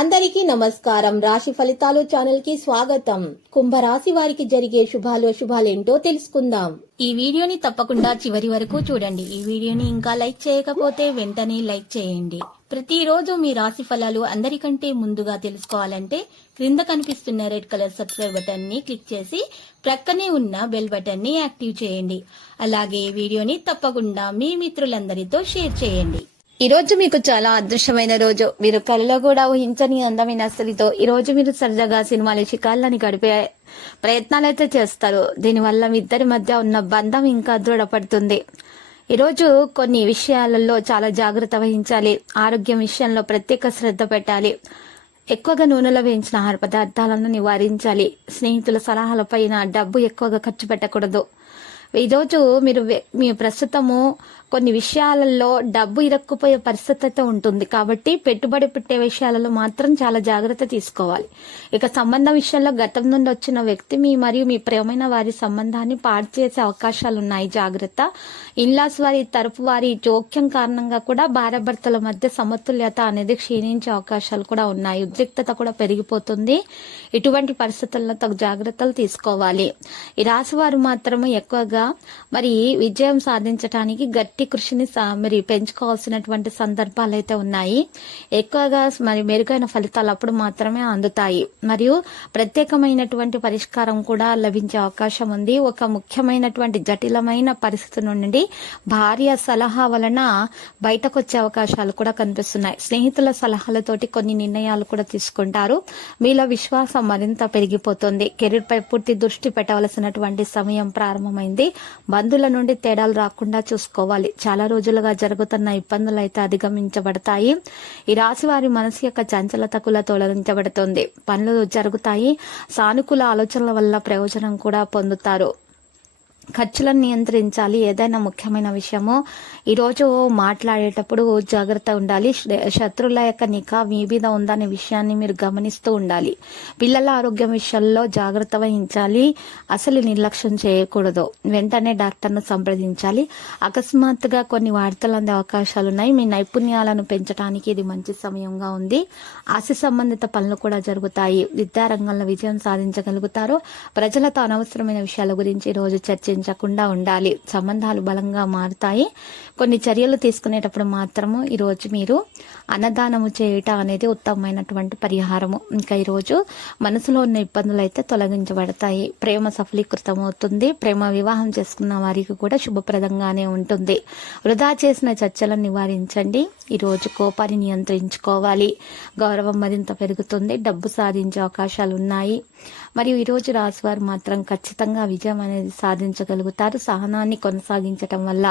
అందరికీ నమస్కారం. రాశి ఫలితాలు ఛానల్ కి స్వాగతం. కుంభరాశి వారికి జరిగే శుభాలేంటో తెలుసుకుందాం. ఈ వీడియోని తప్పకుండా చివరి వరకు చూడండి. ఈ వీడియోని ఇంకా లైక్ చేయకపోతే వెంటనే లైక్ చేయండి. ప్రతిరోజు మీ రాశి ఫలాలు అందరికంటే ముందుగా తెలుసుకోవాలంటే క్రింద కనిపిస్తున్న రెడ్ కలర్ సబ్స్క్రైబ్ బటన్ ని క్లిక్ చేసి ప్రక్కనే ఉన్న బెల్ బటన్ ని యాక్టివ్ చేయండి. అలాగే ఈ వీడియోని తప్పకుండా మీ మిత్రులందరితో షేర్ చేయండి. ఈ రోజు మీకు చాలా అదృష్టమైన రోజు. మీరు కళలో కూడా ఊహించని అందమైన స్త్రీతో ఈ రోజు మీరు సరదాగా సినిమాలు షికార్లని గడిపే ప్రయత్నాలైతే చేస్తారు. దీనివల్ల మీ ఇద్దరి మధ్య ఉన్న బంధం ఇంకా దృఢపడుతుంది. ఈరోజు కొన్ని విషయాలలో చాలా జాగ్రత్త వహించాలి. ఆరోగ్యం విషయంలో ప్రత్యేక శ్రద్ధ పెట్టాలి. ఎక్కువగా నూనెలో వేయించిన ఆహార పదార్థాలను నివారించాలి. స్నేహితుల సలహాలపైన డబ్బు ఎక్కువగా ఖర్చు పెట్టకూడదు. ఈరోజు మీరు మీ ప్రస్తుతము కొన్ని విషయాలలో డబ్బు ఇరక్కుపోయే పరిస్థితి అయితే ఉంటుంది. కాబట్టి పెట్టుబడి పెట్టే విషయాలలో మాత్రం చాలా జాగ్రత్త తీసుకోవాలి. ఇక సంబంధం విషయంలో గతం నుండి వచ్చిన వ్యక్తి మరియు మీ ప్రియమైన వారి సంబంధాన్ని పాడు చేసే అవకాశాలు ఉన్నాయి. జాగ్రత్త. ఇన్లాస్ వారి తరపు వారి జోక్యం కారణంగా కూడా భార్యాభర్తల మధ్య సమతుల్యత అనేది క్షీణించే అవకాశాలు కూడా ఉన్నాయి. ఉద్రిక్తత కూడా పెరిగిపోతుంది. ఇటువంటి పరిస్థితుల్లో తగు జాగ్రత్తలు తీసుకోవాలి. ఈ రాశి వారు మాత్రమే ఎక్కువగా విజయం సాధించడానికి గట్టి కృషిని పెంచుకోవాల్సినటువంటి సందర్భాలు అయితే ఉన్నాయి. ఎక్కువగా మెరుగైన ఫలితాలు అప్పుడు మాత్రమే అందుతాయి. మరియు ప్రత్యేకమైనటువంటి పరిష్కారం కూడా లభించే అవకాశం ఉంది. ఒక ముఖ్యమైనటువంటి జటిలమైన పరిస్థితి నుండి భార్య సలహా వలన బయటకు వచ్చే అవకాశాలు కూడా కనిపిస్తున్నాయి. స్నేహితుల సలహాలతోటి కొన్ని నిర్ణయాలు కూడా తీసుకుంటారు. మీలో విశ్వాసం మరింత పెరిగిపోతుంది. కెరీర్ పై పూర్తి దృష్టి పెట్టవలసినటువంటి సమయం ప్రారంభమైంది. బంధువుల నుండి తేడాలు రాకుండా చూసుకోవాలి. చాలా రోజులుగా జరుగుతున్న ఇబ్బందులు అయితే అధిగమించబడతాయి. ఈ రాశి వారి మనసు యొక్క చంచలతకుల తొలగించబడుతుంది. పనులు జరుగుతాయి. సానుకూల ఆలోచనల వల్ల ప్రయోజనం కూడా పొందుతారు. ఖర్చులను నియంత్రించాలి. ఏదైనా ముఖ్యమైన విషయము ఈరోజు మాట్లాడేటప్పుడు జాగ్రత్త ఉండాలి. శత్రువుల యొక్క నిఘా మీ మీద ఉందనే విషయాన్ని మీరు గమనిస్తూ ఉండాలి. పిల్లల ఆరోగ్యం విషయంలో జాగ్రత్త వహించాలి. అసలు నిర్లక్ష్యం చేయకూడదు. వెంటనే డాక్టర్ను సంప్రదించాలి. అకస్మాత్తుగా కొన్ని వార్తలు అందే అవకాశాలు ఉన్నాయి. మీ నైపుణ్యాలను పెంచడానికి ఇది మంచి సమయంగా ఉంది. ఆస్తి సంబంధిత పనులు కూడా జరుగుతాయి. విద్యారంగంలో విజయం సాధించగలుగుతారు. ప్రజలతో అనవసరమైన విషయాల గురించి ఈరోజు చర్చించకుండా ఉండాలి. సంబంధాలు బలంగా మారుతాయి. కొన్ని చర్యలు తీసుకునేటప్పుడు మాత్రము ఈరోజు మీరు అన్నదానము చేయటం అనేది ఉత్తమమైనటువంటి పరిహారము. ఇంకా ఈరోజు మనసులో ఉన్న ఇబ్బందులు అయితే తొలగించబడతాయి. ప్రేమ సఫలీకృతం అవుతుంది. ప్రేమ వివాహం చేసుకున్న వారికి కూడా శుభప్రదంగానే ఉంటుంది. వృధా చేసిన చర్చలను నివారించండి. ఈరోజు కోపాన్ని నియంత్రించుకోవాలి. గౌరవం మరింత పెరుగుతుంది. డబ్బు సాధించే అవకాశాలు ఉన్నాయి. మరియు ఈరోజు రాశివారు మాత్రం ఖచ్చితంగా విజయం అనేది సాధించగలుగుతారు. సహనాన్ని కొనసాగించటం వల్ల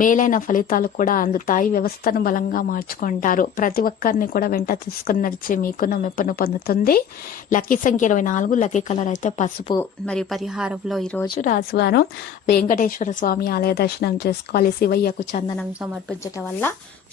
మేలైన ఫలితాలు కూడా అందుతాయి. వ్యవస్థను బలంగా మార్చుకుంటారు. ప్రతి ఒక్కరిని కూడా వెంట తీసుకుని నడిచే మీకున్న మెప్పును పొందుతుంది. లక్కీ సంఖ్య 24. లక్కీ కలర్ అయితే పసుపు. మరియు పరిహారంలో ఈరోజు రాశివారు వెంకటేశ్వర స్వామి ఆలయ దర్శనం చేసుకోవాలి. శివయ్యకు చందనం సమర్పించటం వల్ల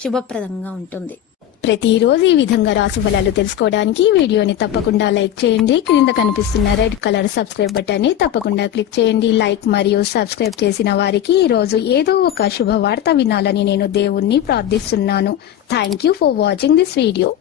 శుభప్రదంగా ఉంటుంది. ప్రతిరోజు ఈ విధంగా రాశి ఫలాలు తెలుసుకోవడానికి వీడియోని తప్పకుండా లైక్ చేయండి. క్రింద కనిపిస్తున్న రెడ్ కలర్ సబ్స్క్రైబ్ బటన్ ని తప్పకుండా క్లిక్ చేయండి. లైక్ మరియు సబ్స్క్రైబ్ చేసిన వారికి ఈ రోజు ఏదో ఒక శుభవార్త వినాలని నేను దేవుణ్ణి ప్రార్థిస్తున్నాను. Thank you for watching this video.